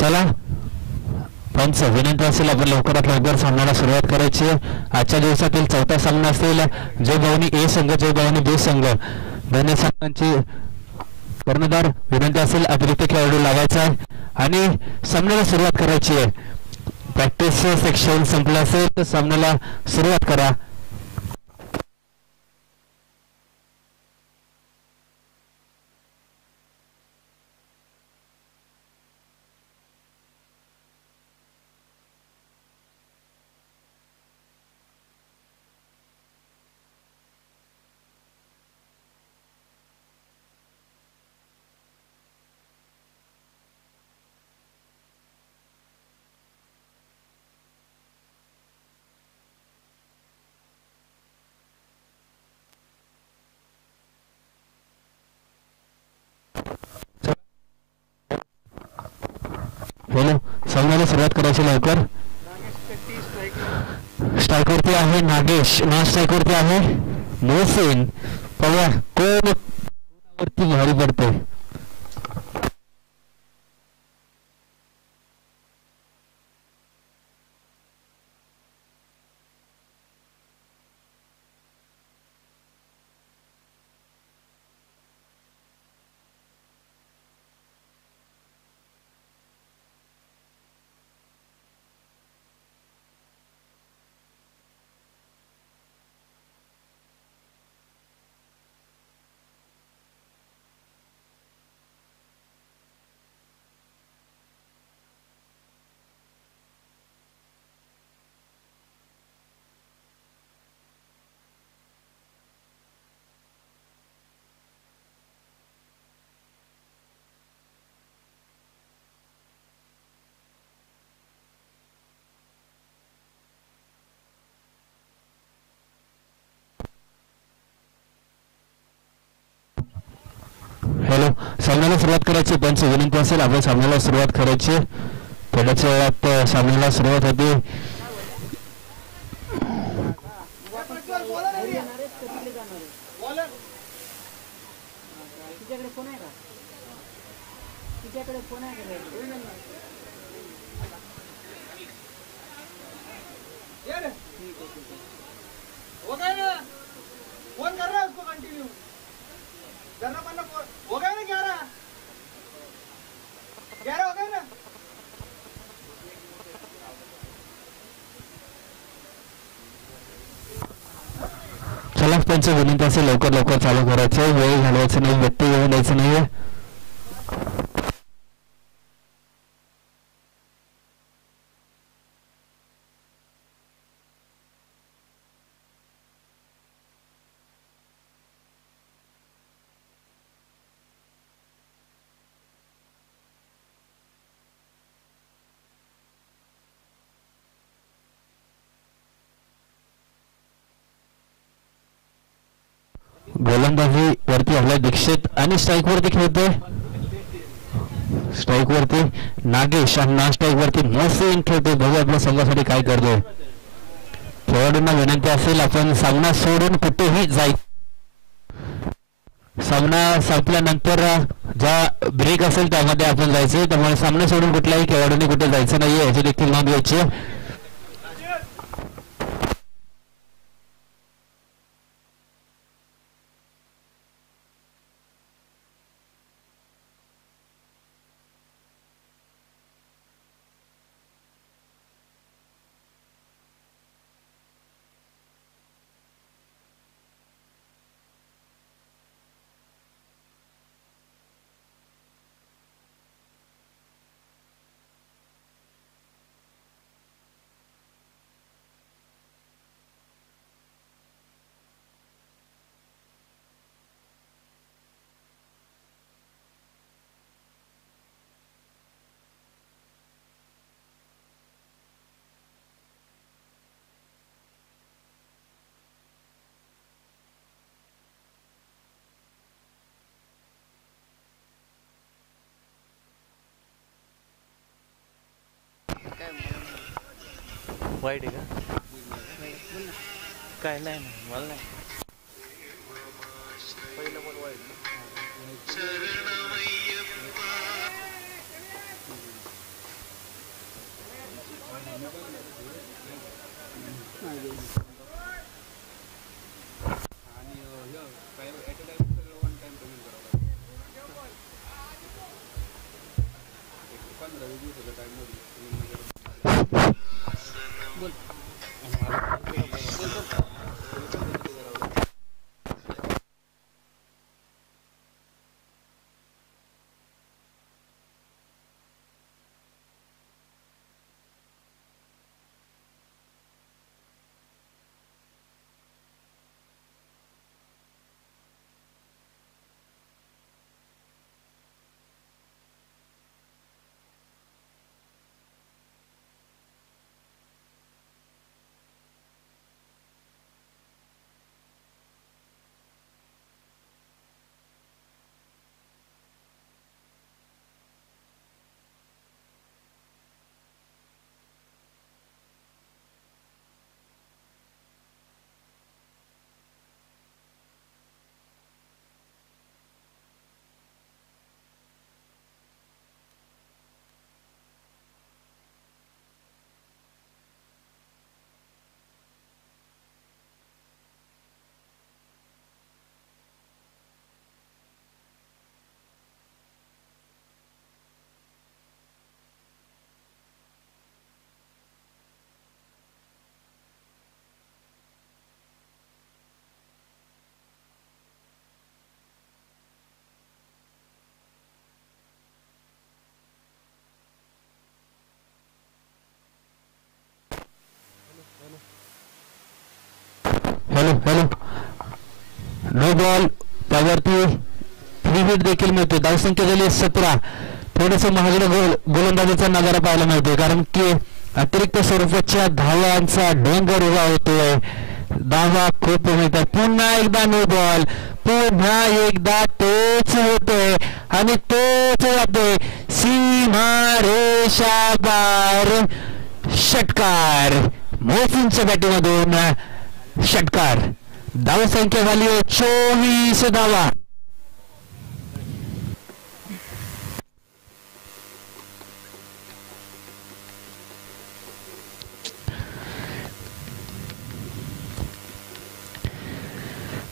चला पंच विनंती असेल आपण लवकरात लवकर सामन्याला सुरुवात करायची आहे. आजच्या दिवसातील चौथा सामना असेल जय भवानी ए संघ जय भवानी बी संघ दोन्ही संघांची कर्णधार विनंती असेल अतिरिक्त खेळाडू लावायचा आहे आणि सामन्याला सुरुवात करायची आहे. प्रॅक्टिस सेक्शन संपलं असेल तर सामन्याला सुरुवात करा. हॅलो सामन्याला सुरुवात करायची लवकर. स्ट्राईक वरती आहे नागेश नॉन स्ट्राईक वरती आहे मोहसिन. बघा कोण वरती भारी पडते. हॅलो सामन्याला सुरुवात करायची पंच विनंती असेल आपण सामन्याला सुरुवात करायची. थोड्याच वेळात सामन्याला सुरुवात होती. चला पंच विनंती असेल लवकर लवकर चालू करायचं. वेळ घालवायचं नाही व्यक्ती येऊन द्यायचं नाहीये. गोलंदाजी वरती हल्ला दीक्षित आणि स्ट्राईक वरती खेळतोय. स्ट्राईक वरती नागेश आणि नॉन स्ट्राईक वरती मोहसिन खेळतोय. बघू आपल्या संघासाठी काय करतोय. खेळाडूंना विनंती असेल आपण सामना सोडून कुठेही जाय. सामना संपल्यानंतर ज्या ब्रेक असेल त्यामध्ये आपण जायचंय. त्यामुळे सामना सोडून कुठल्याही खेळाडूंनी कुठे जायचं नाहीये याची देखील नोंद घ्यायची. वाईट आहे का काय नाही मला नाही पहिलं पण वाईट हॅलो हॅलो नो बॉल त्यावरती फ्री हिट देखील मिळते. धावसंख्या झाली 17. थोडस महागडे गोलंदाजीचा नजारा पाहायला मिळतोय कारण की अतिरिक्त स्वरूपाच्या धावांचा डोंगर उभा होतोय. धावा खूप मिळतात. पुन्हा एकदा नो बॉल. पुन्हा एकदा तोच होतोय आणि तोच जातोय सीमा रेषा पार. षटकार मोहसिनच्या बॅटिंगमधून षटकार. धावसंख्या झाली 24 धावा.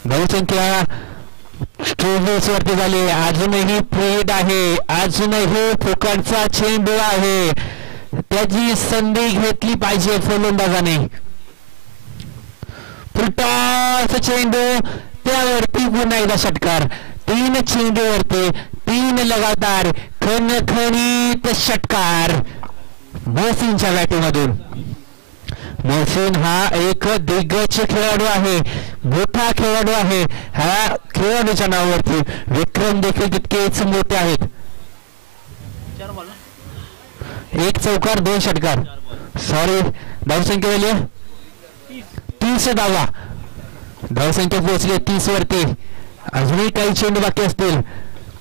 धावसंख्या 24 वरती झाली. अजूनही फ्रीड आहे. अजूनही फुकटचा चेंडू आहे. त्याची संधी घेतली पाहिजे फलंदाजाने. फुलटॉस चेंडू त्यावरती पुन्हा एकदा षटकार. 3 चेंडूवरती 3 लगातार खणखणीत षटकार मोहसिनच्या बॅटिंगमधून. मोहसिन हा एक दिग्गज खेळाडू आहे. मोठा खेळाडू आहे. ह्या खेळाडूच्या नावावरती विक्रम देखील तितकेच मोठे आहेत. 1 चौकार 2 षटकार. सॉरी धावसंख्या झाली 30 धावा. धावसंख्या पोहोचली 30 वरती. अजूनही काही चेंडू बाकी असतील.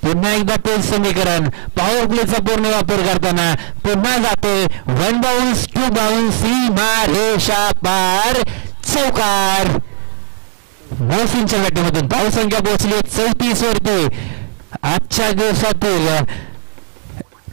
पुन्हा एकदा तेच समीकरण. पॉवर प्लेचा पूर्ण वापर करताना पुन्हा जातोय 1 बाउन्स 2 बाउन्स सीमा रेषा पार. चौकार मोहसिनच्या बॅटिंगमधून. धावसंख्या पोहोचली 34 वरती. आजच्या दिवसातील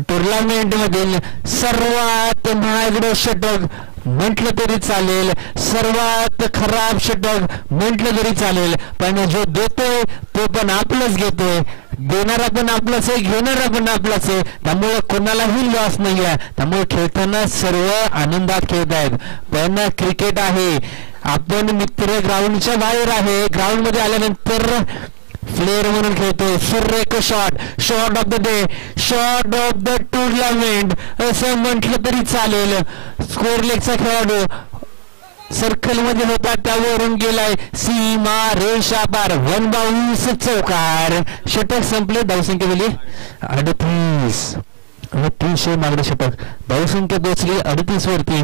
टुर्नामेंट मधील सर्वात महागडे षटक म्हटलं तरी चालेल. सर्वात खराब षटक म्हटलं तरी चालेल. पण जो देतोय तो पण आपलंच घेतोय. देणारा पण आपलाच आहे. घेणारा पण आपलाच आहे. त्यामुळे कोणालाही लॉस नाही आहे. त्यामुळे खेळताना सर्व आनंदात खेळत आहेत. पण क्रिकेट आहे. आपण मित्र ग्राउंडच्या बाहेर आहे. ग्राउंड मध्ये आल्यानंतर प्लेयर म्हणून खेळतोय. सुरेख shot. Shot of the day. Shot of the tournament असं म्हटलं तरी चालेल. स्कोर लेगचा खेळाडू सर्कल मध्ये होता त्यावरून गेलाय सीमा रेषा पार. 1 बाउन्स चौकार. षटक संपले. धावसंख्या झाली 38. अतिशय मागडे षटक. धावसंख्या पोहोचली 38 वरती.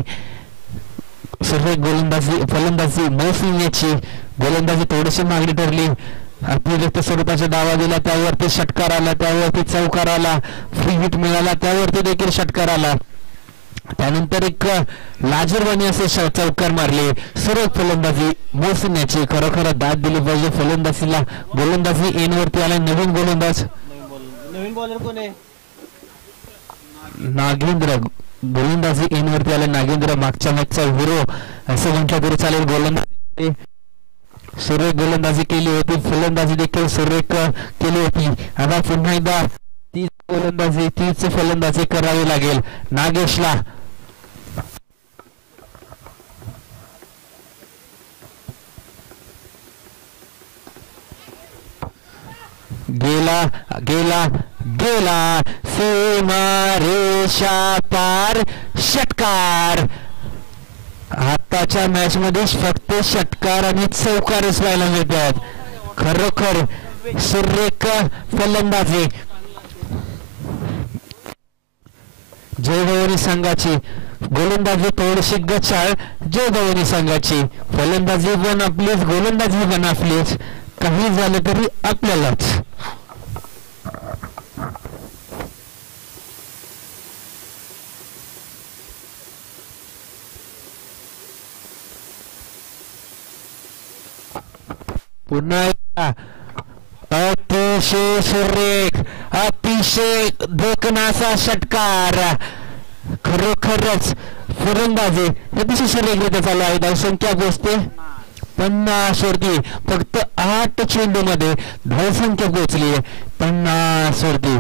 सर्व गोलंदाजी फलंदाजी मोहसिन याची गोलंदाजी थोडीशी मागणी ठरली. अतिरिक्त स्वरूपाचा दावा दिला त्यावरती षटकार आला. त्यावरती चौकार आला. फ्री हिट मिळाला त्यावरती देखील षटकार आला. त्यानंतर एक लाजरवाणी असे चौकार मारले. सर्व फलंदाजी मोहसिन याची खरोखर दाद दिली पाहिजे फलंदाजीला. गोलंदाजी एन वरती आला. नवीन गोलंदाज नवीन बॉलर कोण आहे? नागेंद्र गोलंदाजी इनवरती आले नागेंद्र, मागच्या मॅचचा हिरो असं म्हटलं तरी चालेल. गोलंदाजी सुरेख गोलंदाजी केली होती, फलंदाजी देखील सुरेख केली होती. आता पुन्हा एकदा तीच गोलंदाजी तीच फलंदाजी करावी लागेल नागेशला. गेला गेला गेला सीमा रेषा पार, षटकार. आताच्या मॅच मध्ये फक्त षटकार आणि चौकारच पाहायला मिळतात. खरोखर सुरेख फलंदाजी जय भवानी संघाची. गोलंदाजी थोडीशी गचाळ जय भवानी संघाची. फलंदाजी पण आपलीच, गोलंदाजी पण आपलीच. काही झालं तरी आपल्यालाच. पुन्हा एकदा अतिशय सुरेख, अतिशय देखणासा षटकार. खरोखरच फलंदाजी अतिशय सुरेखरित्या चालू आहे. धावसंख्या पोहोचते 50 वरती. फक्त 8 चेंडू मध्ये धावसंख्या पोहोचली 50 वरती.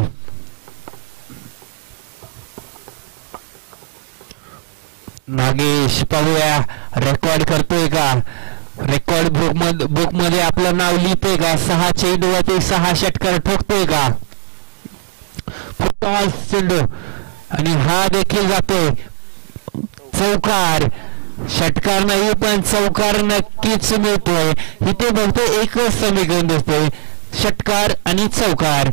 नागेश पाहूया रेकॉर्ड करतोय का, रेकॉर्ड बुक मध्ये आपलं नाव लिहितोय का. 6 चेंडूवरती 6 षटकार ठोकतोय का. चेंडू आणि हा देखील जातोय चौकार. षटकार नाही पण चौकार नक्कीच मिळतोय. इथे बघतो एकच समीकरण दिसतोय, षटकार आणि चौकार.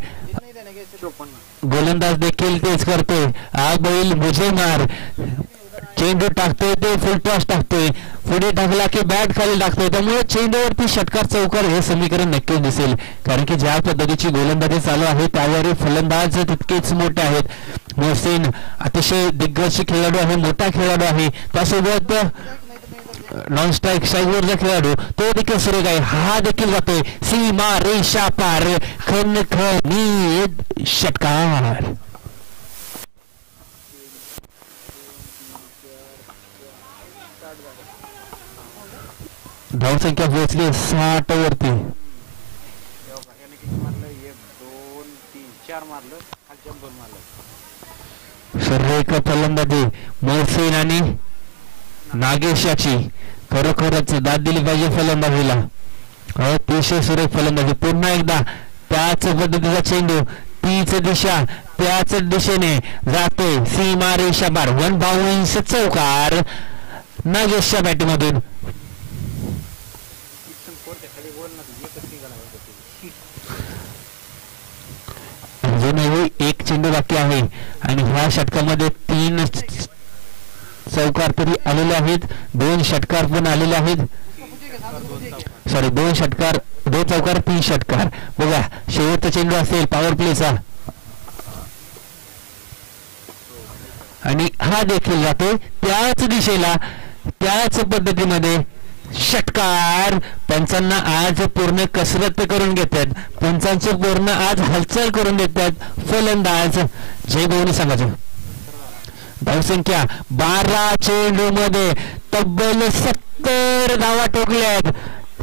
गोलंदाज देखील तेच करतोय. आ बैल मुझे मार. चेंडू टाकतोय ते फुलटॉस टाकतोय, पुढे टाकला की बॅट खाली टाकतोय. त्यामुळे चेंडूवरती षटकार चौकार हे समीकरण नक्कीच दिसेल. कारण की ज्या पद्धतीची गोलंदाजी चालू आहे त्यावर फलंदाज तितकेच मोठे आहेत. मोहसिन अतिशय दिग्गज खेळाडू आहे, मोठा खेळाडू आहे. त्यासोबत नॉन स्ट्राईक स्ट्राईकवरचा खेळाडू तो देखील सुरेख आहे. हा देखील जातोय सीमा रेषा पार, खणखणीत षटकार. धावसंख्या पोहोचली 60 वरती. सुरेख फलंदाजी मोहसिन आणि नागेशाची. खरोखरच दाद दिली पाहिजे फलंदाजीला. अतिशय सुरेख फलंदाजी. पुन्हा एकदा त्याच पद्धतीचा चेंडू, तीच दिशा, त्याच दिशेने जातोय सीमा रेषा पार. 1 चौकार नागेशच्या बॅटमधून. अजूनही एक चेंडू बाकी आहे आणि ह्या षटकामध्ये 3 चौकार तरी आलेले आहेत. 2 षटकार पण आलेले आहेत. सॉरी 2 षटकार, 2 चौकार, 3 षटकार. बघा शेवटचा चेंडू असेल पॉवर प्लेचा आणि हा देखील जातोय त्याच दिशेला, त्याच पद्धतीमध्ये षटकार. पंचांना आज पूर्ण कसरत करून घेतात, पंचांचे पूर्ण आज हालचाल करून देतात फलंदाज जय भवानी संघाचं. धावसंख्या 12 चेंडू मध्ये तब्बल 70 धावा ठोकल्यात.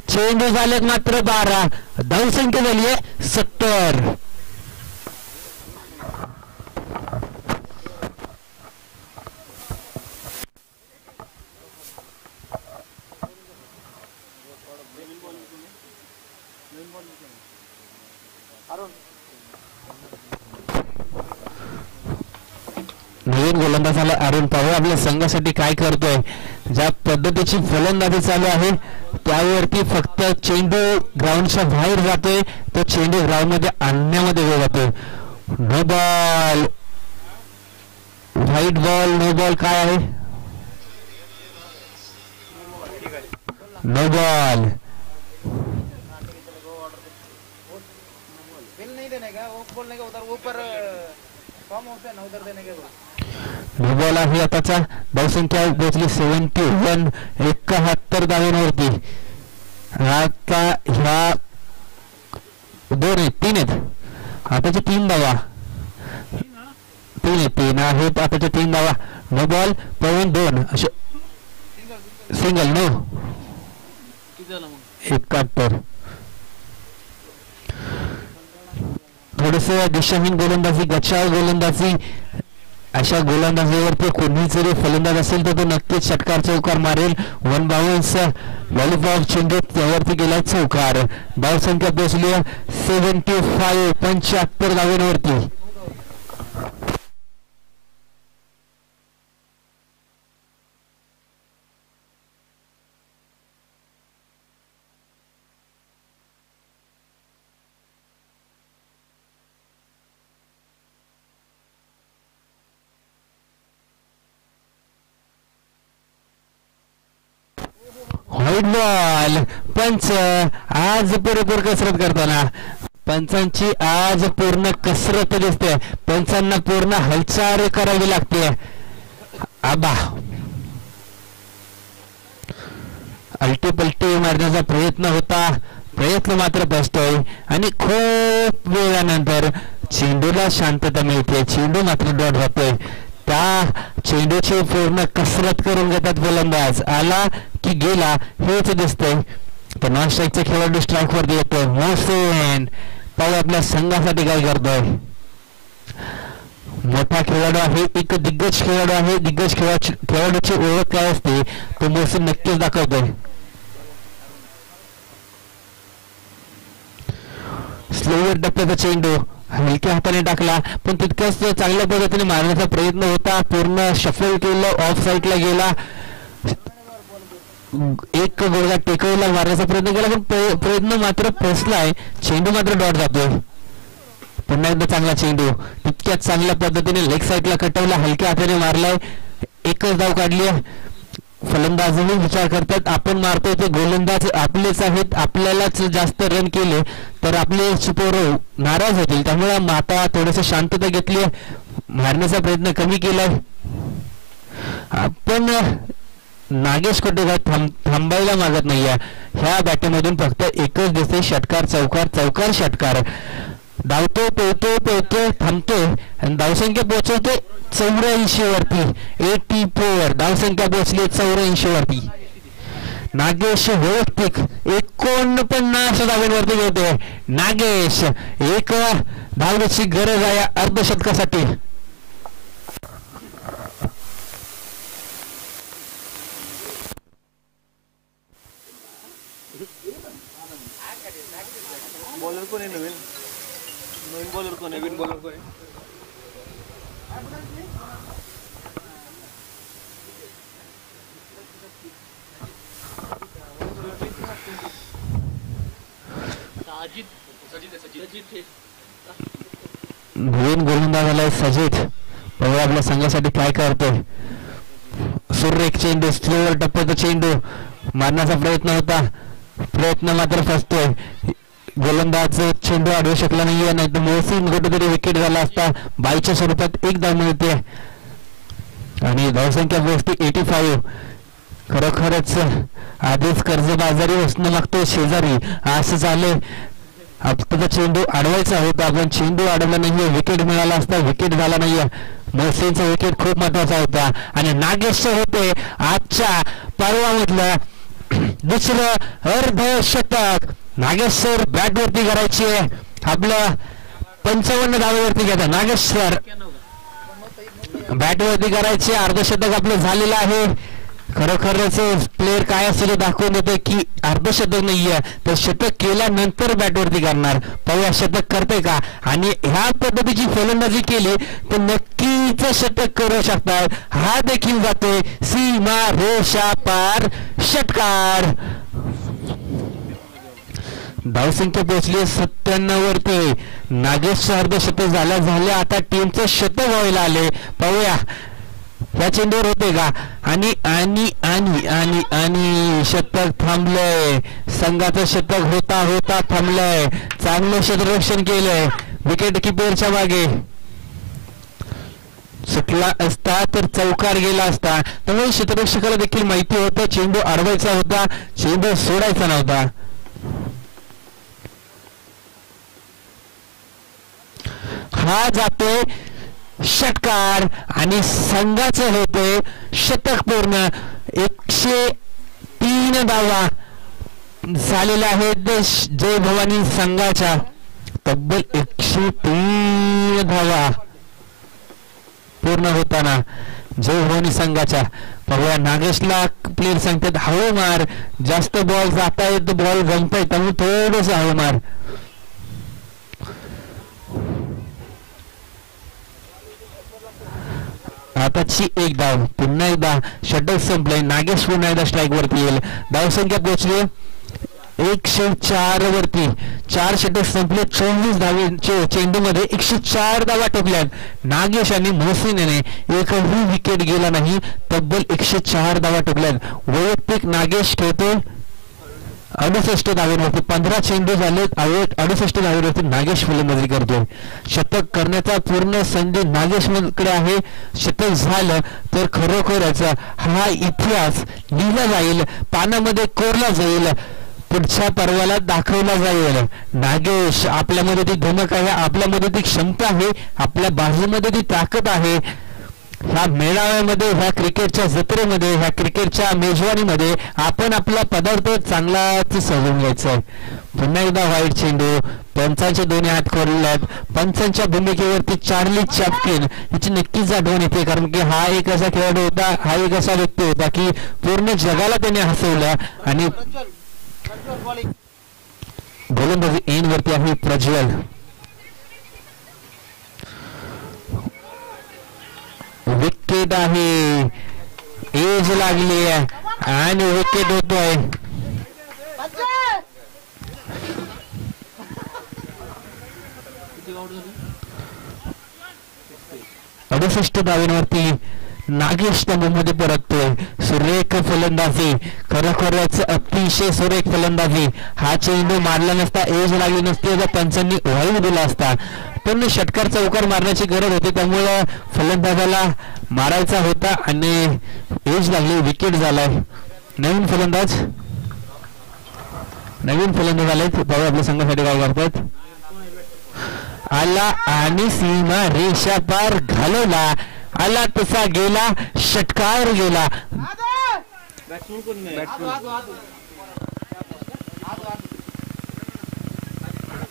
चेंडू झालेत मात्र 12, धावसंख्या झाली आहे 70. नवीन गोलंदाज आला अरुण. पाहूया आपल्या संघासाठी काय करतोय. ज्या पद्धतीची फलंदाजी चालू आहे त्यावरती फक्त चेंडू ग्राउंडच्या बाहेर जातोय, तो चेंडू ग्राउंड मध्ये आणण्यामध्ये वेळ जातोय. No ball, wide ball, no ball काय आहे. No ball. नो बॉल आहे. आताचा धावसंख्या पोहोचली 71, 71 धावांवरती. आता ह्या 2 आहेत, 3 आहेत. आताच्या 3 धावा, 3-3 आहेत आताच्या 3 धावा. No ball. पवन 2 असे सिंगल. नो 71. थोडस दिशाहीन गोलंदाजी, गच्चाळ गोलंदाजी, अशा गोलंदाजीवरती कोणी जरी फलंदाज असेल तर तो नक्कीच षटकार चौकार मारेल. 1 बाउन्स. लॉलीपॉप चेंडू त्यावरती गेला चौकार. धावसंख्या पोहोचली 75. 75 धावांवरती. White ball. पंच आज पुरेपूर कसरत करताना, पंचांची आज पूर्ण कसरत दिसते. पंचांना पूर्ण हालचाल करावी लागते. आबा अलटी पलटी मारण्याचा प्रयत्न होता, प्रयत्न मात्र फसतोय आणि खूप वेळानंतर चेंडूला शांतता मिळते. चेंडू मात्र डॉट होतोय. त्या चेंडूची पूर्ण कसरत करून घेतात गोलंदाज. आला की गेला हेच दिसतंय. तर नॉन स्ट्राईकचा खेळाडू स्ट्राईक वरती येतोय. मोहसेन पाहू आपल्या संघासाठी काय करतोय. मोठा खेळाडू आहे, एक दिग्गज खेळाडू आहे. दिग्गज खेळाडूची ओळख काय असते तो मोहसेन नक्कीच दाखवतोय. स्लोवर टप्प्याचा चेंडू हलक्या हाताने टाकला पण तितक्याच चांगल्या पद्धतीने मारण्याचा प्रयत्न होता. पूर्ण शफल केलं, ऑफ साईडला गेला. एक गोळा टेकवला, मारण्याचा प्रयत्न केला पण प्रयत्न मात्र फसलाय. चेंडू मात्र डॉट जातोय. पुन्हा एकदा चांगला चेंडू तितक्याच चांगल्या पद्धतीने लेग साईडला कटवला, हलक्या हाताने मारलाय. एकच धाव काढली. फलंदाजही विचार करतात आपण मारतोय ते गोलंदाज आपलेच आहेत, आपल्यालाच जास्त रन केले तर आपले पोरं नाराज होतील. त्यामुळे आता थोडस शांतता घेतली, मारण्याचा प्रयत्न कमी केलाय. पण नागेश कोटेकर थांबायला मागत नाहीये. ह्या बॅटमधून फक्त एकच दिसते षटकार चौकार, चौकार षटकार. धावतोय, पळतोय, थांबतोय आणि धावसंख्या पोहोचवतोय 84 वरती. 84 धावसंख्या पोहोचली 84 वरती. नागेश वैयक्तिक 49 धावांवरती घेतोय. नागेश एक धावण्याची गरज आहे अर्धशतकासाठी. बॉलर कोण आहे नवीन बॉलर कोण आहे? नवीन बॉलर कोण आहे? नवीन गोलंदाज आलाय सजित. बघू आपल्या संघासाठी काय करतोय. सूर्य एक चेंडू, स्लोवर टप्प्याचा चेंडू मारण्याचा प्रयत्न होता, प्रयत्न मात्र फसतोय. गोलंदाज चेंडू अडवू शकला नाहीये, नाही तर मोहसिन कुठेतरी विकेट झाला असता. बाईच्या स्वरूपात एक धाव मिळते आणि धावसंख्या पोहोचते 85. खरोखरच आधीच कर्जबाजारी असणं लागतोय शेजारी, असं झालंय. आत्ताचा चेंडू अडवायचा होता पण चेंडू अडवला नाहीये, विकेट मिळाला असता, विकेट झाला नाहीये. मोहसिनचा विकेट खूप महत्वाचा होता आणि नागेश होते आजच्या पर्वामधलं दुसरं अर्धशतक. नागेश सर बॅट वरती करायचे, आपलं 55 धावेवरती घेतात. नागेश सर बॅट वरती करायचे, अर्धशतक आपलं झालेलं आहे. खरोखरच प्लेअर काय असेल दाखवून देते की अर्धशतक नाहीये तर शतक केल्यानंतर बॅट वरती करणार. पाहूया शतक करते का, आणि ह्या पद्धतीची फलंदाजी केली तर नक्कीच शतक करू शकतात. हा देखील जातोय सीमा रेषा पार, षटकार. धावसंख्या पोहोचली 97 वरती. नागेश अर्धशतक झाल्या आता टीमचं शतक व्हायला आले. पाहूया या चेंडूवर होते का, आणि आणि आणि आणि आणि शतक थांबलंय. संघाचं शतक होता थांबलंय. चांगलं क्षेत्ररक्षण केलंय, विकेट किपरच्या मागे सुटला असता तर चौकार गेला असता. त्यामुळे क्षेत्ररक्षकाला देखील माहिती होतं चेंडू अडवायचा होता, चेंडू सोडायचा नव्हता. हा जातोय षटकार आणि संघाचं होते शतक पूर्ण. 103 धावा झालेल्या आहेत जय भवानी संघाच्या. तब्बल 103 धावा पूर्ण होताना जय भवानी संघाच्या. बघूया नागेशला प्लेयर सांगतात हळू मार, जास्त बॉल जातायत, बॉल गमतायत, त्यामुळे थोडस हळू मार. आताची एक धाव. पुन्हा एकदा षटक संपलंय. नागेश पुन्हा एकदा स्ट्राईक वरती येईल. धावसंख्या पोहोचली 104 वरती. 4 षटक संपले. 24 धावेचे चेंडूमध्ये 104 धावा ठोकल्यात. नागेश आणि मोहसिनने एकही विकेट गेला नाही. तब्बल 104 धावा ठोकल्यात. वैयक्तिक नागेश खेळतो 68 धावेवरती. 15 चेंडू झाले. 68 धावेवरती नागेश फलंदाजी करतोय. शतक करण्याचा पूर्ण संधी नागेशकडे आहे. शतक झालं तर खरोखरच हा इतिहास लिहिला जाईल, पानामध्ये कोरला जाईल, पुढच्या पर्वाला दाखवला जाईल. नागेश आपल्यामध्ये ती धमक आहे, आपल्यामध्ये ती क्षमता आहे, आपल्या बाजूमध्ये ती ताकद आहे. ह्या मेळाव्यामध्ये, ह्या क्रिकेटच्या जत्रेमध्ये, ह्या क्रिकेटच्या मेजवानीमध्ये आपण आपला पदार्थ चांगलाच सजवून घ्यायचा आहे. पुन्हा एकदा वाईट चेंडू. पंचांचे दोन्ही हात खोललेत. पंचांच्या भूमिकेवरती चार्ली चॅप्किन याची नक्कीच आठवण येते, कारण की हा एक असा खेळाडू होता, हा एक असा व्यक्ती होता की पूर्ण जगाला त्याने हसवलं. आणि गोलंदाजी एन वरती आहे प्रज्वल. विकेट आहे, एज लागली आहे आणि विकेट होतोय. 68 धावांवरती नागेश तंबूमध्ये परततोय. सुरेख फलंदाजी, खरोखरच अतिशय सुरेख फलंदाजी. हा चेंडू मारला नसता, एज लागली नसती तर पंचांनी वाईट दिला असता, पण षटकार चौकार मारण्याची गरज होती, त्यामुळे फलंदाजाला मारायचा होता आणि एज लागली, विकेट झालाय. नवीन फलंदाज आले. पाहू आपल्या संघासाठी काय करतात. आला आणि सीमा रेषा पार घालवला. आला तसा गेला, षटकार गेला.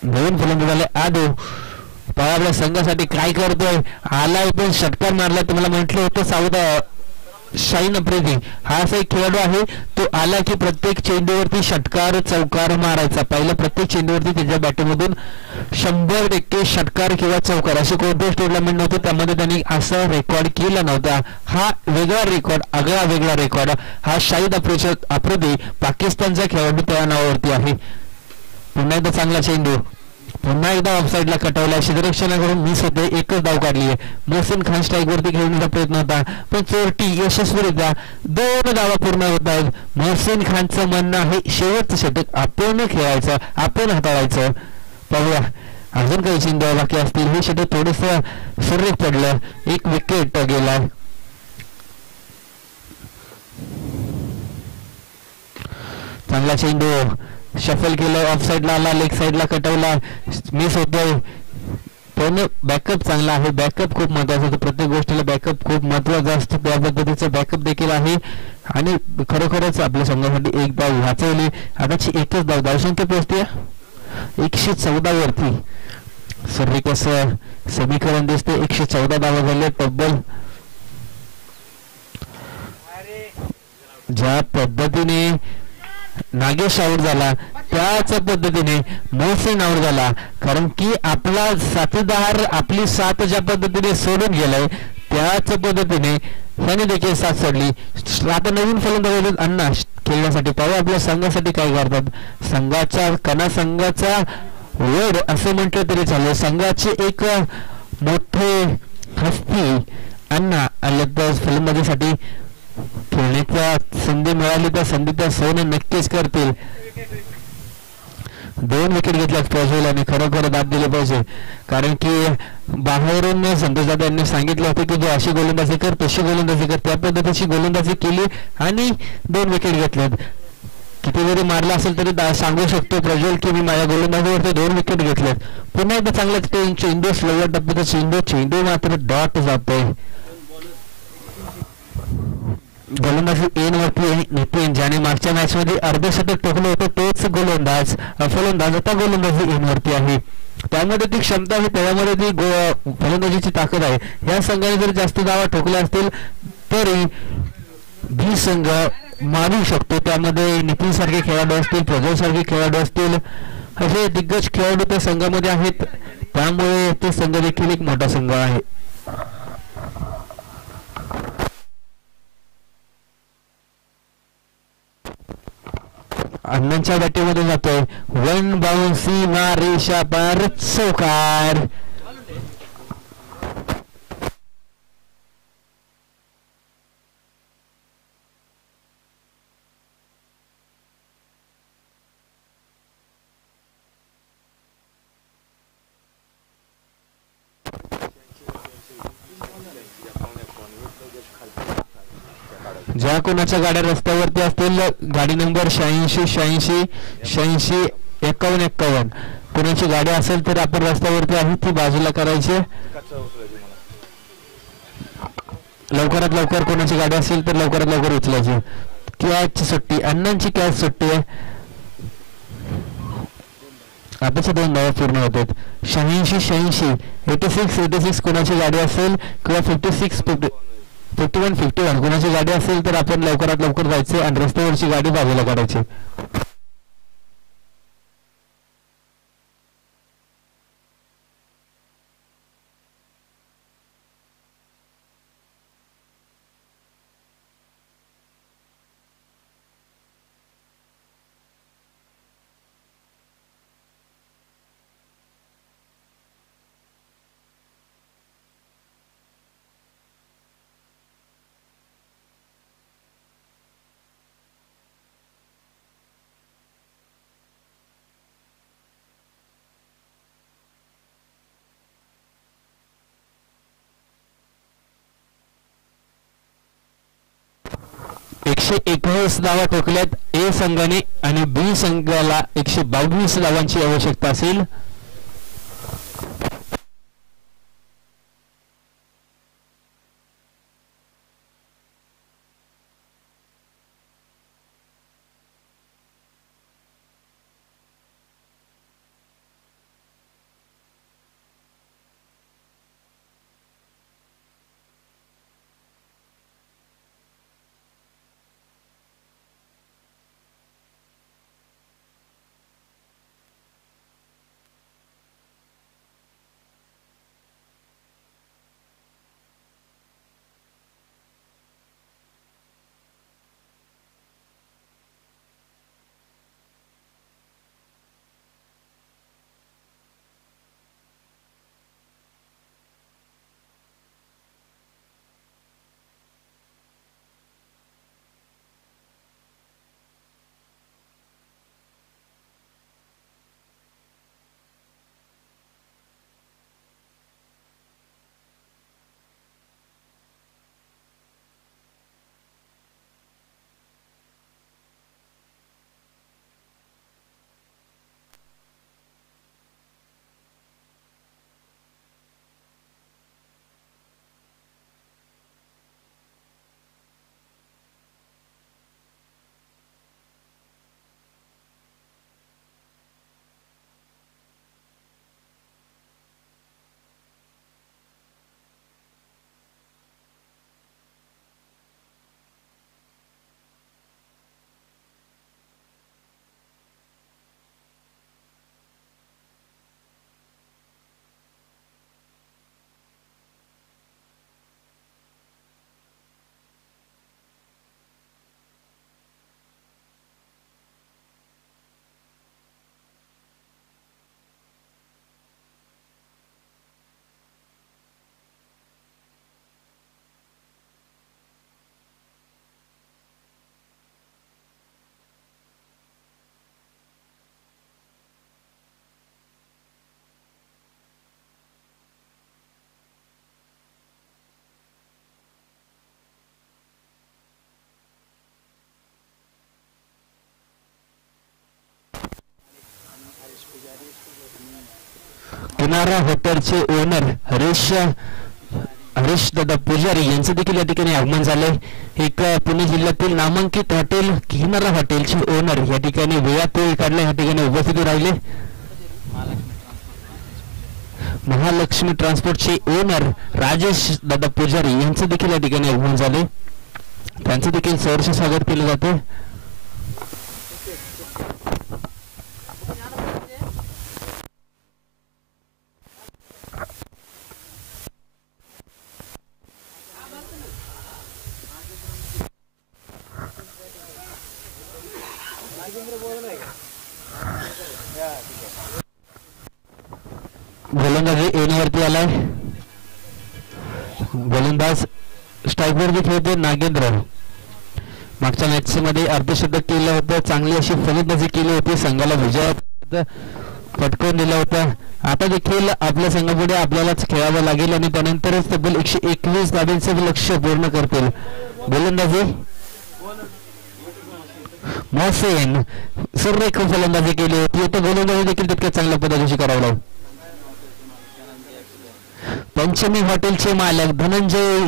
नवीन फलंदाज आले आदो. पाहू आपल्या संघासाठी काय करतोय. आलाय पण षटकार मारला. तुम्हाला म्हटलं होतं सावधा शाहीन आफ्रिदी हा असा एक खेळाडू आहे, तो आला की प्रत्येक चेंडूवरती षटकार चौकार मारायचा. पहिल्या प्रत्येक चेंडूवरती त्याच्या बॅटिंगमधून 100% षटकार किंवा चौकार असे कोणतेच टुर्नामेंट नव्हते, त्यामध्ये त्यांनी असा रेकॉर्ड केला नव्हता. हा वेगळा रेकॉर्ड, आगळा वेगळा रेकॉर्ड. हा शाहीद आफ्रिदी पाकिस्तानचा खेळाडू त्या नावावरती आहे. पुन्हा एकदा चांगला चेंडू, पुन्हा एकदा ऑफसाईडला कटवला. क्षेत्ररक्षणाकडून मिस होते. एकच धाव काढली आहे. मोहसिन खान स्ट्राईक वरती खेळण्याचा प्रयत्न होता, पण चोरटी यशस्वीरित्या 2 धावा पूर्ण होत आहेत. मोहसिन खानचं म्हणणं आहे शेवटचं षटक आपण खेळायचं, आपण हाताळायचं. पाहूया अजून काही चेंडू बाकी असतील. हे षटक थोडस सुरेख पडलं. एक विकेट गेला. चांगला चेंडू, शफल केलं, ऑफ साईडला आला, लेग साईडला कटवला, मिस होतोय. पण बॅकअप चांगला आहे. बॅकअप खूप महत्वाचा असतो. प्रत्येक गोष्टीला बॅकअप खूप महत्वाचा असतो. त्या पद्धतीचं बॅकअप देखील आहे आणि खरोखरच आपल्या संघासाठी एक धाव वाचवली. आताची एकच धाव. धावसंख्या पोहोचते 114 वरती. सर्व कसं समीकरण दिसते. 114 धावा झाले तब्बल. ज्या पद्धतीने नागेश आउट झाला त्याच पद्धतीने मोहसिन आउट झाला, कारण की आपला साथीदार आपली साथ ज्या पद्धतीने सोडून गेलाय त्याच पद्धतीने त्याने देखील साथ सोडली. आता नवीन फलंदाज अण्णा खेळण्यासाठी. पाहू आपल्या संघासाठी काय करतात. संघाचा वड असं म्हटलं तरी चालेल. संघाचे एक मोठे हस्ती अण्णा आले तर फलंदाजीसाठी खेळण्याचा संधी मिळाली तर संधी तर सोनं नक्कीच करतील. 2 विकेट घेतल्यात प्रज्वल आणि खरोखर दाद दिले पाहिजे, कारण की बाहेरून संतोष दादा यांनी सांगितलं होतं की जो अशी गोलंदाजी कर तशी गोलंदाजी कर, त्या पद्धतीची गोलंदाजी केली आणि 2 विकेट घेतल्यात. किती जरी मारला असेल तरी सांगू शकतो प्रज्वल की मी माझ्या गोलंदाजीवरती 2 विकेट घेतल्यात. पुन्हा एकदा चांगला चेंडू स्लोवर टप्प्याचा चेंडू मात्र डॉट जातोय. गोलंदाजी एन वरती नितीन, ज्याने मागच्या मॅच मध्ये अर्धशतक ठोकलं होतं तोच गोलंदाज फलंदाज आता गोलंदाजी एन वरती आहे. त्यामध्ये ती क्षमता आहे, त्यामध्ये ती फलंदाजीची ताकद आहे. या संघाने जर जास्त धावा ठोकल्या असतील तरी बी संघ मारू शकतो. त्यामध्ये नितीन सारखे खेळाडू असतील, प्रज्वल सारखे खेळाडू असतील, असे दिग्गज खेळाडू त्या संघामध्ये आहेत. त्यामुळे ते संघ देखील एक मोठा संघ आहे. अण्णांच्या बॅटिंगमध्ये जातोय 1 बाउन्सी मारेशा पर चौकार. ज्या कोणाच्या गाड्या रस्त्यावरती असतील गाडी नंबर 86 51 कोणाची गाडी असेल तर आपण रस्त्यावरती आहे ती बाजूला करायची. लवकरात लवकर कोणाची गाडी असेल तर लवकरात लवकर उचलायची. कॅच सुट्टी, अण्णांची कॅच सुट्टी आहे. आताच्या 2 धावा पूर्ण होतात. 86 86 कोणाची गाडी असेल किंवा 51 कोणाची गाडी असेल तर आपण लवकरात लवकर जायचे आणि रस्त्यावरची गाडी बाजूला काढायची. एकशे 21 धावा ठोकल्यात ए संघाने आणि बी संघाला 122 धावांची आवश्यकता असेल. किनारा हॉटेलचे ओनर हरीश दादा पुजारी यांचं देखील या ठिकाणी आगमन झालंय. एक पुणे जिल्ह्यातील नामांकित हॉटेल किनारा हॉटेलचे ओनर या ठिकाणी वेळात काढले या ठिकाणी उपस्थित राहिले. महालक्ष्मी ट्रान्सपोर्टचे ओनर राजेश दादा पुजारी यांचं देखील या ठिकाणी आगमन झाले. त्यांचं देखील सहर्ष स्वागत केलं जाते. गोलंदाजी येण्यावरती आलाय. गोलंदाज स्ट्राईकवर खेळते नागेंद्र. मागच्या मॅच मध्ये अर्धशतक केलं होतं. चांगली अशी फलंदाजी केली होती. संघाला विजयात पटकवून दिला होता. आता देखील आपल्या संघापुढे आपल्यालाच खेळावं लागेल आणि त्यानंतरच तब्बल 121 धाब्यांचे लक्ष्य पूर्ण करतील. गोलंदाजी मोहसेन सुरेख फलंदाजी केली होती. तर गोलंदाजी देखील तितक्या चांगल्या पद्धतीची करावं लागेल. पंचमी हॉटेलचे मालक धनंजय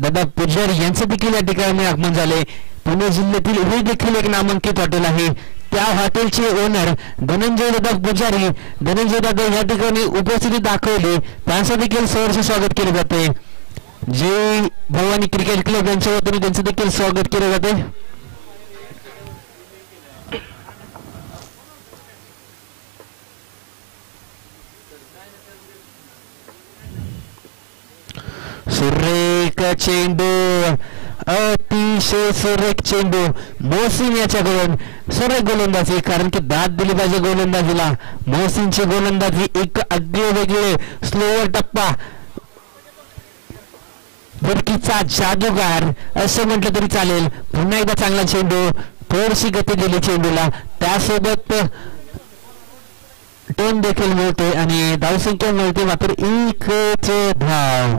दादा पुजारी यांचं देखील या ठिकाणी आगमन झाले. पुणे जिल्ह्यातील हे देखील एक नामांकित हॉटेल आहे. त्या हॉटेलचे ओनर धनंजय दादा पुजारी धनंजय दादा या ठिकाणी उपस्थिती दाखवली. त्यांचं देखील सहर्ष स्वागत केले जाते. जय भवानी क्रिकेट क्लब यांच्या वतीने त्यांचं देखील स्वागत केले जाते. सुरेख चेंडू अतिशय सुरेख चेंडू मोहसिन याच्याकडून सुरेख गोलंदाजी. कारण की दाद दिली पाहिजे गोलंदाजीला. मोहसिनची गोलंदाजी एक अगदी वेगळे स्लोवर टप्पा धडकीचा जादूगार असं म्हटलं तरी चालेल. पुन्हा एकदा चांगला चेंडू. थोडीशी गती दिली चेंडूला. त्यासोबत टोन देखील मिळते आणि धावसंख्या मिळते मात्र 1 धाव.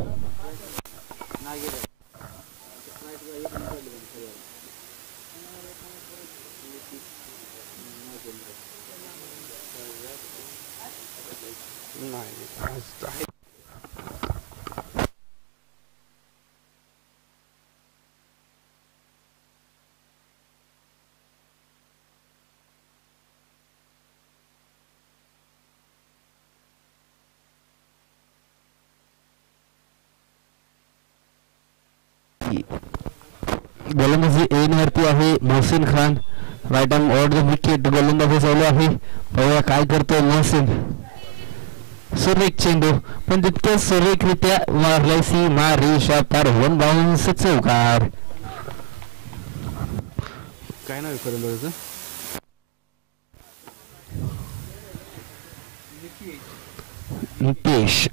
गोलंदाजी येण्यावरती आहे Mohsin Khan. Right arm over the wicket. गोलंदाजी चालू आहे. पाहूया काय करतोय मोहसिन. सुरेख चेंडू पण तितक्या सुरेखरित्या मारलाय सीमा रेषा पार. 1 बाउन्स चौकार. काय नाव फलंदाजाचं?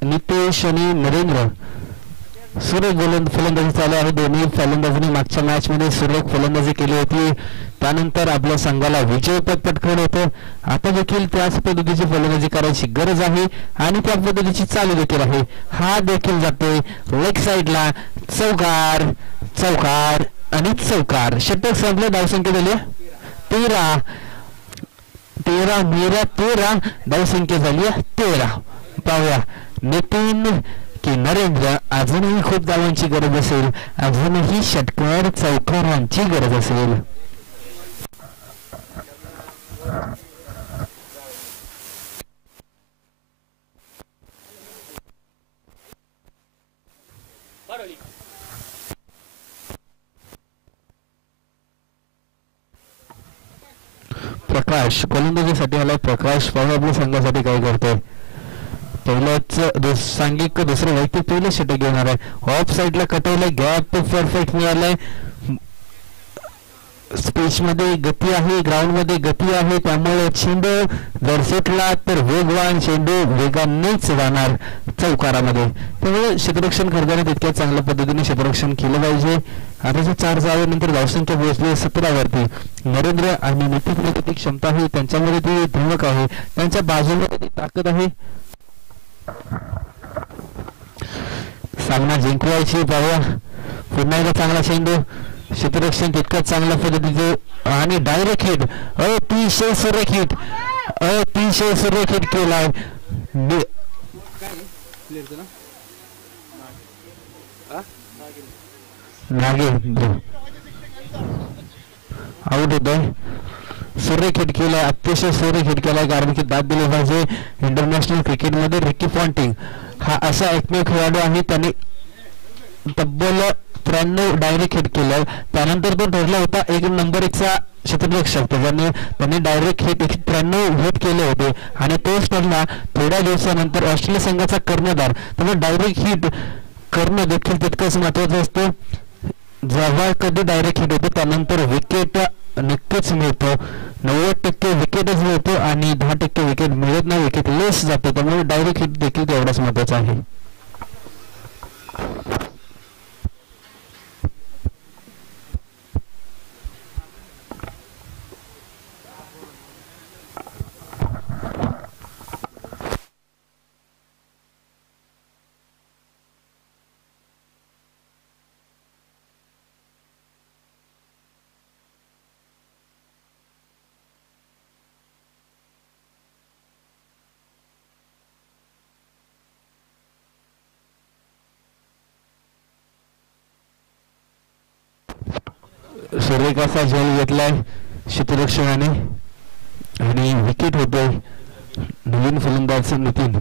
नितेश आणि नरेंद्र. सुरेख फलंदाजी चालू आहे. दोन्ही फलंदाजांनी मागच्या मॅच मध्ये सुरेख फलंदाजी केली होती. त्यानंतर आपल्या संघाला विजयपद पटकावलं होतं. आता देखील त्याच पद्धतीची फलंदाजी करायची गरज आहे आणि त्या पद्धतीची चालू देखील आहे. हा देखील जातोय लेग साईडला. चौकार चौकार आणि चौकार. षटक संपलं. धावसंख्या झाली 13 धावसंख्या झाली 13. पाहूया नितीन की नरेंद्र. अजूनही खूप धावांची गरज असेल. अजूनही षटकार चौकारांची गरज असेल. प्रकाश गोलंदाजीसाठी आलाय. प्रकाश पाहू आपल्या संघासाठी काय करतोय. पहिल्याच सांघिक दुसरं वैयक्तिक पहिलं षटक घेणार आहे. ऑफ साईडला कटवलंय. गॅप परफेक्ट मिळालाय. स्पेस मध्ये गती आहे. ग्राउंड मध्ये गती आहे. त्यामुळे चेंडू जर सुटला तर वेगवान चेंडू वेगानेच जाणार चौकारामध्ये. त्यामुळे क्षेत्ररक्षण करताना तितक्या चांगल्या पद्धतीने क्षेत्ररक्षण केलं पाहिजे. आताच्या 4 धावांनंतर धावसंख्या पोहोचली 17 वरती. नरेंद्र आणि नितीनमध्ये ती क्षमता आहे. त्यांच्यामध्ये ती धमक आहे. त्यांच्या बाजूमध्ये ती ताकद आहे. सामना जिंकवायची. पाहूया पुन्हा एकदा चांगला चेंडू. क्षेत्ररक्षण तितकंच चांगल्या पद्धतीचं आणि डायरेक्ट हिट. अतिशय सुरेख हिट केलाय. प्लेयरचं ना नागे आउट होतोय. सूर्य खिडकीला अतिशय सूर्य खिडकीला कारण की दाद दिली पाहिजे. इंटरनॅशनल क्रिकेटमध्ये रिकी पॉन्टिंग हा असा एकमेव खेळाडू आहे त्याने तब्बल 93 डायरेक्ट हिट केलं. त्यानंतर तो ठरला होता एक नंबर 1चा क्षेत्ररक्षक त्यांनी डायरेक्ट हिट 93 हिट केले होते आणि तोच ठरला थोड्या दिवसानंतर ऑस्ट्रेलिया संघाचा कर्णधार. त्यामुळे डायरेक्ट हिट करणं देखील तितकंच महत्वाचं असतं. जेव्हा कधी डायरेक्ट हिट होतो त्यानंतर विकेट नक्कीच मिळतो. 90% विकेटच मिळतो आणि 10% विकेट मिळत नाही, विकेट लेस जातो. त्यामुळे डायरेक्ट हिट देखील तेवढाच महत्वाचा आहे. सूर्यकाचा झेल घेतलाय क्षेत्ररक्षकाने आणि विकेट होतोय नवीन फलंदाज नितीन.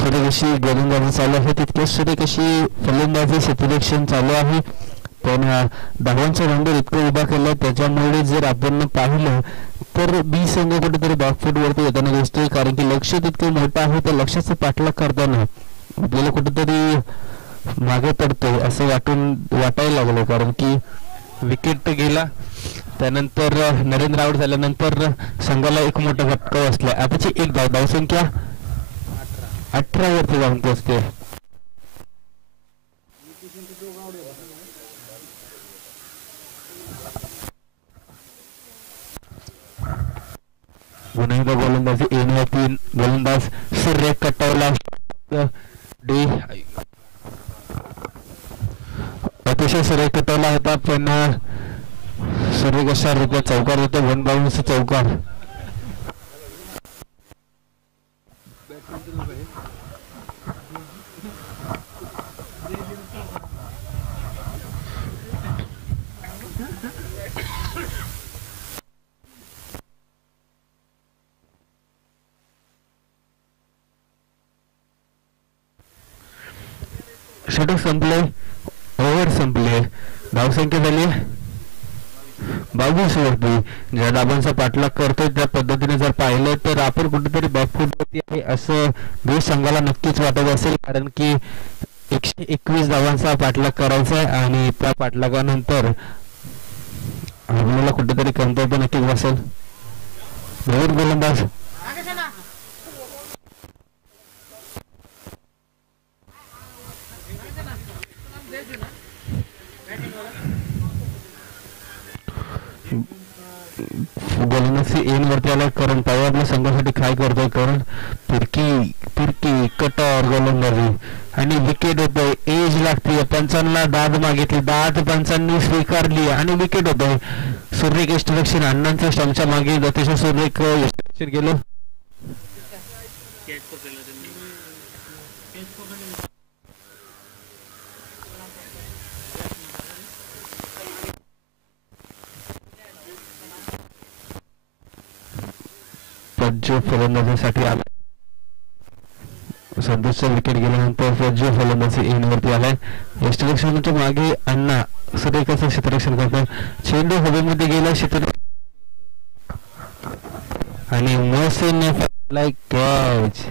सूर्यकाशी गोलंदाजी चालू आहे तितकेच सूर्यकाशी फलंदाजी क्षेत्ररक्षण चालू आहे. पण धावांचा भांडवल इतकं उभा केलं त्याच्यामुळे जर आपण पाहिलं तर बी संघ कुठेतरी बॅकफूटवरती येताना दिसतोय कारण की लक्ष तितकं मोठं आहे. त्या लक्षाचा पाठलाग करताना आपल्याला कुठेतरी मागे पडतोय असं वाटायला लागलं कारण की विकेट गेला त्यानंतर नरेंद्र आऊट झाल्यानंतर संघाला एक मोठा झटका बसलाय. आताची एक धावसंख्या 18 वरती जाऊन पोहोचते. गुन्हेगार गोलंदाजी येण्यावरती गोलंदाज सूर्य कटवला अतिशय सूर्य कटवला होता पण सूर्य कशा रुपये चौकार होतो 1 बाउंस चौकार. षटक संपले, ओव्हर संपले, धावसंख्या झाली 22 वरती. ज्या डाबांचा पाठलाग करतोय त्या पद्धतीने जर पाहिलं तर आपण कुठेतरी बॅकफूटवरती आहे असं बी संघाला नक्कीच वाटत असेल कारण की 121 धावांचा पाठलाग करायचा आहे आणि त्या पाठलागानंतर आपल्याला कुठेतरी कमतरता नक्कीच बसेल. नवीन गोलंदाज गोलंदाजी एन वरती आला. करण पाहिजे आपल्या संघासाठी काय करतोय करण फिरकी कटर गोलंदाजी आणि विकेट होतोय. एज लागते पंचांना दाद मागितली, दाद पंचांनी स्वीकारली आणि विकेट होतोय. सूर्य यष्टिरक्षण अण्णांच्या स्टंपच्या मागे अतिशय सूर्य यष्टिरक्षण गेलं. प्रज्वल फलंदाजीसाठी आला. संदेशचा विकेट गेल्यानंतर प्रज्वल फलंदाजी एन वरती आलाय. यष्टिरक्षणाच्या मागे अण्णा सूर्यकाचं क्षेत्ररक्षण करतात. चेंडू हवेमध्ये गेला क्षेत्र आणि मोहसिनने लाईक कॅच.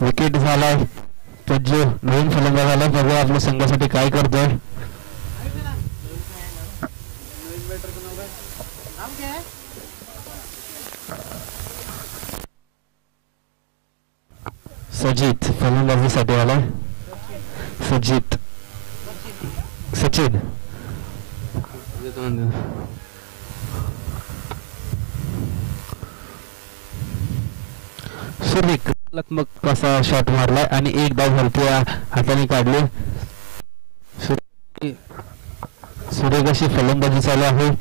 विकेट झालाय. प्रज्वल नवीन फलंदाज आला. बघा आपल्या संघासाठी काय करतोय. सजित फलंदाजीसाठी आलाय. सजित सचिन सूर्यकात्मक असा शॉट मारलाय आणि एक धाव हलक्या हाताने काढली. सूर्य कशी फलंदाजी चालू आहे.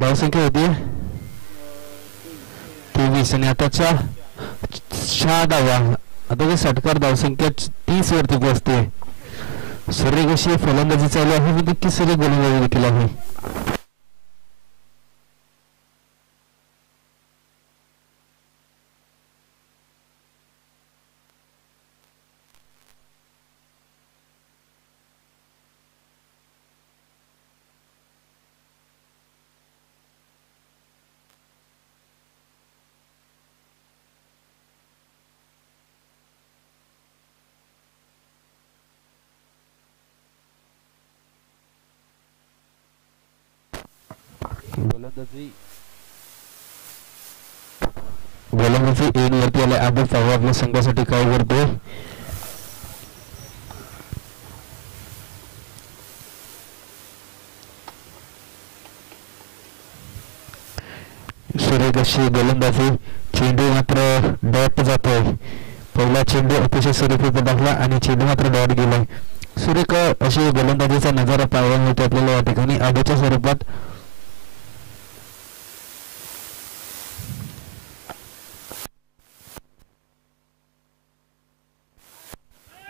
धावसंख्या होती 23 आणि आताच्या 6 धावा. आता षटकार धावसंख्या 30 वरती पोहोचते. सूर्य कशी फलंदाजी चालू आहे व नक्की सूर्य गोलंदाजी देखील आहे. गोलंदाजी एन वरती आले. आदिल चव्हाण आपल्या संघासाठी काय करतोय. सूर्य कशी गोलंदाजी. चेंडू मात्र डॉट जातोय. पहिला चेंडू अतिशय सुरेख दाखला आणि चेंडू मात्र डॉट गेलाय. सुरेख अशी गोलंदाजीचा नजारा पाहायला मिळतो आपल्याला या ठिकाणी आधीच्या स्वरूपात.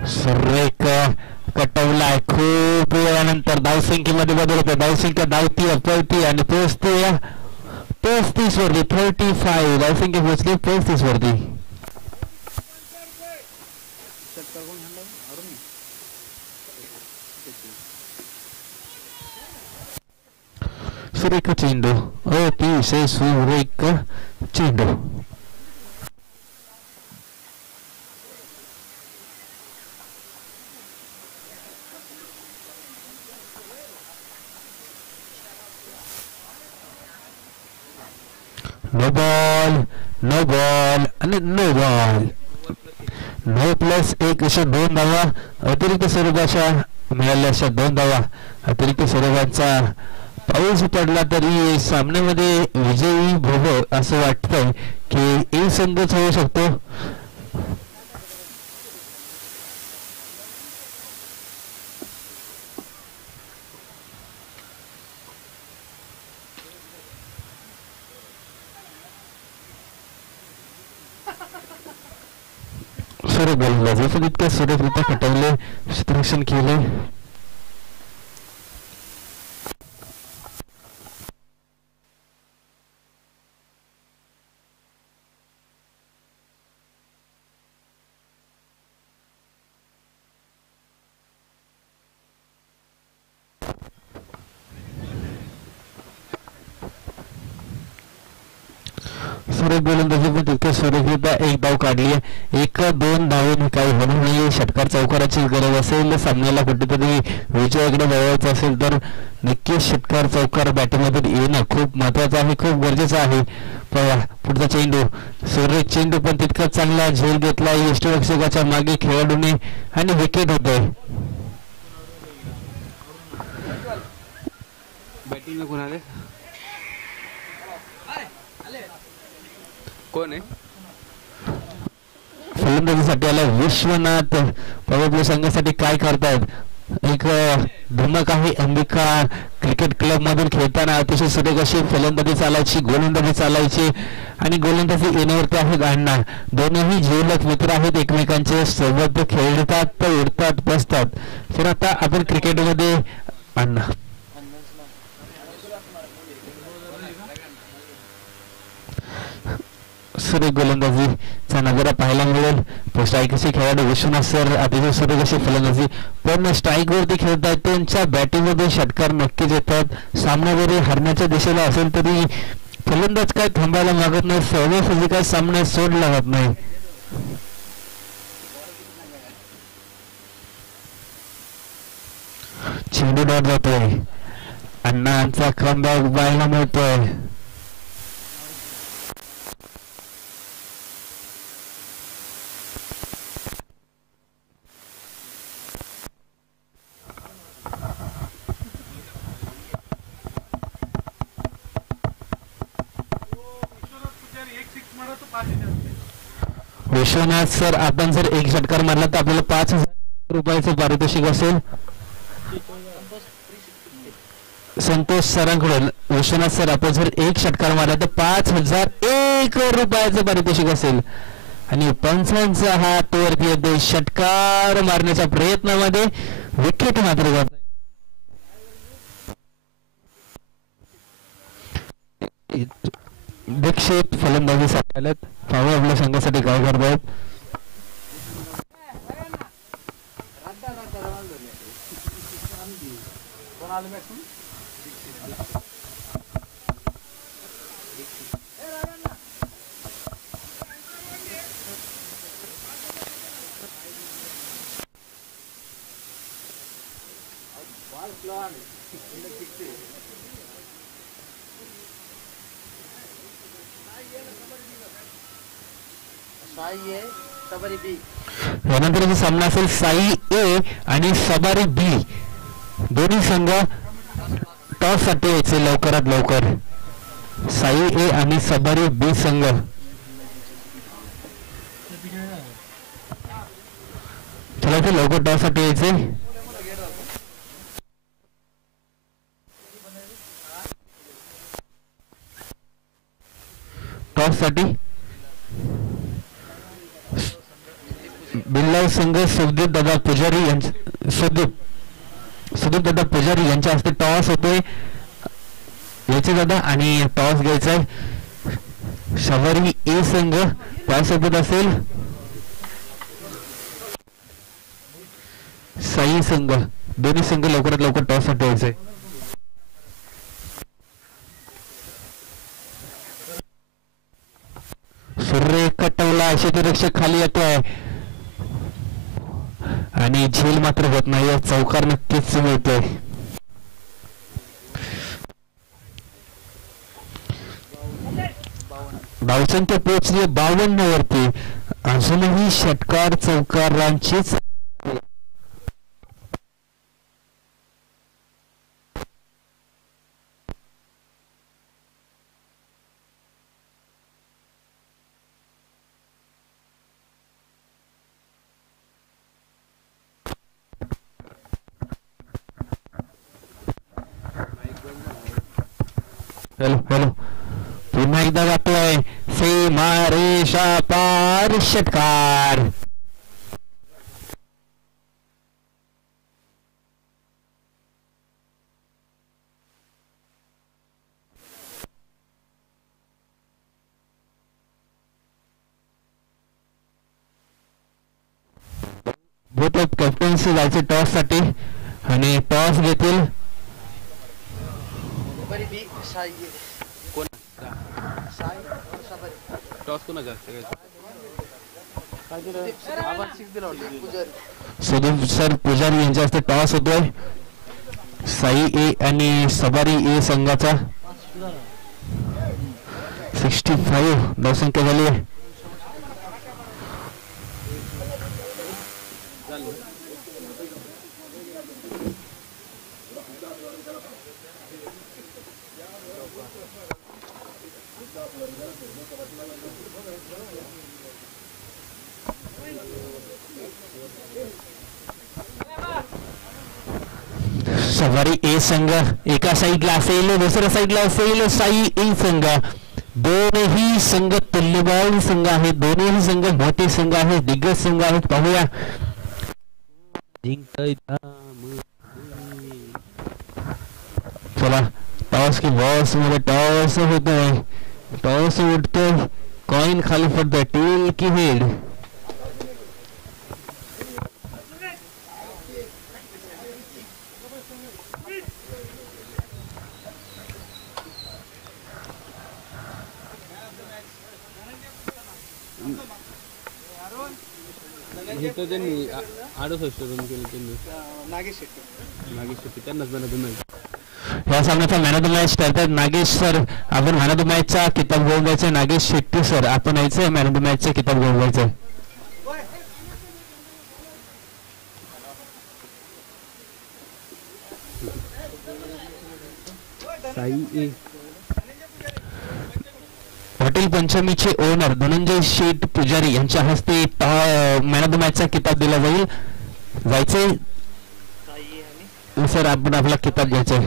सुरेख कटवलाय. खूप वेळानंतर धावसंख्येमध्ये बदल होतो. धावसंख्या धावती पळती आणि पोहोचते 35 वरती. 35 धावसंख्या पोहोचली 35 वरती. सुरेख चेंडू. अतिशय सुरेख चेंडू. नो बॉल नो बॉल आणि नो बॉल. 9+1 अशा 2 धावा अतिरिक्त स्वरूपाच्या मिळाल्या. अशा 2 धावा अतिरिक्त स्वरूपाचा पाऊस पडला तरी सामन्यामध्ये विजयी भोग असं वाटतंय की ए संघच होऊ शकतो. सुरेख गोलंदाजी पण इतक्या सुरेखरित्या कटवले. क्षेत्ररक्षण केले. सुरेख गोलंदाजी पण तितक्या सुरेखरित्या एक धाव काढली. 1-2 धावून काही होणार नाही. षटकार चौकाराची गरज असेल. सामन्याला कुठेतरी विजयाकडे वळवायचं असेल तर नक्कीच षटकार चौकार बॅटिंगमधून येणं खूप महत्वाचं आहे, खूप गरजेचं आहे. पुढचा चेंडू. सूर्य चेंडू पण तितकाच चांगला झेल घेतला यष्टिरक्षकाच्या मागे खेळाडूने आणि विकेट होतोय. बॅटिंगला कोण आले. कोण आहे. फलंदाजीसाठी आला विश्वनाथ. पॉवर प्ले संघासाठी काय करतायत, एक धमक आहे. अंबिका क्रिकेट क्लब मधून खेळताना अतिशय सुरेख अशी फलंदाजी चालायची, गोलंदाजी चालायची आणि गोलंदाजी येण्यावरती आहेत अण्णा. दोनही जीवलग मित्र आहेत, एकमेकांचे सोबत खेळतात, उडतात, बसतात. तर आता आपण क्रिकेटमध्ये अण्णा सुरेख गोलंदाजीचा नजारा पाहायला मिळेल. स्ट्राईकचे खेळाडू विश्वनाथ सर अतिशय सुरेख अशी फलंदाजी, पण स्ट्राईकवरती खेळतात, त्यांच्या बॅटिंगमध्ये षटकार नक्कीच येतात. सामना जरी हरण्याच्या दिशेला असेल तरी फलंदाज काय थांबायला मागत नाही, सहजासहजी काय सामना सोडला जात नाही. चेंडू डॉट जातोय, अण्णांचा कमबॅक पाहायला मिळतोय. विश्वनाथ सर, आपण जर एक षटकार मारला तर आपल्याला 5,000 रुपयाचं पारितोषिक असेल. संतोष सरांकडून विश्वनाथ सर, आपण जर एक षटकार मारला तर 5,001 रुपयाचं पारितोषिक असेल. आणि पंचांचा हात वरती येतो, षटकार मारण्याच्या प्रयत्नामध्ये विकेट मात्र जात. दीक्षित फलंदाजी साकारल्यात. पाहू आपल्या संघासाठी काय करतायत. यानंतरचा सामना असेल साई ए आणि सबारी बी. दोन्ही संघ टॉस साठी यायचे लवकरात लवकर. साई ए आणि सबारी बी संघ चला ते लवकर टॉस साठी यायचे. टॉस साठी बिल्लाव संघ सुखदेव दादा पुजारी सुखदेव दादा पुजारी यांच्या हस्ते टॉस होतोय याचे दादा, आणि टॉस घ्यायचा आहे शबरी ए संघ त्यासोबत असेल साई संघ. दोन्ही संघ लवकरात लवकर टॉस साठी यायचे. सूर्य कटवला, क्षेत्ररक्षक खाली येतोय आणि झेल मात्र होत नाही. चौकार नक्कीच मिळतोय. धावसंख्या पोहोचली 52 वरती. अजूनही षटकार चौकारांचीच हॅलो हॅलो पुन्हा एकदा जातोय सीमा रेषा पार षटकार. बोथ ऑफ कॅप्टन्सी जायचे टॉस साठी आणि टॉस घेतील सुदीप सर पुजारी यांच्या हस्ते टॉस होतोय. साई ए आणि सबारी ए संघाचा 65 धावसंख्या झाली आहे. सवारी ए संघ एका साईडला असेल, दुसऱ्या साईडला असेल साई ए संघ. दोनही संघ तुल्यबळ संघ आहेत, दोन्ही संघ मोठे संघ आहेत, दिग्गज संघ आहेत. पाहूया चला टॉस की बॉस मध्ये टॉस होतोय, टॉस उठतोय, कॉइन खाली पडतोय, टेल की हेड. त्यांनी 68 रन केले त्यांनी. नागेश शेट्टी त्यांनाच मॅन ऑफ द मॅच. या सामन्याचा मॅन ऑफ द मॅच ठरतात नागेश सर. आपण मॅन ऑफ द मॅचचा किताब घेऊन जायचं. नागेश शेट्टी सर आपण यायचं मॅन ऑफ द मॅचचा किताब घेऊन जायचं. हॉटेल पंचमीचे ओनर धनंजय शेठ पुजारी यांच्या हस्ते मॅन ऑफ द मॅचचा किताब दिला जाईल. जायचंय सर आपण आपला किताब घ्यायचा.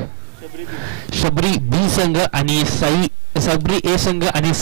शबरी बी संघ आणि सबरी ए संघ आणि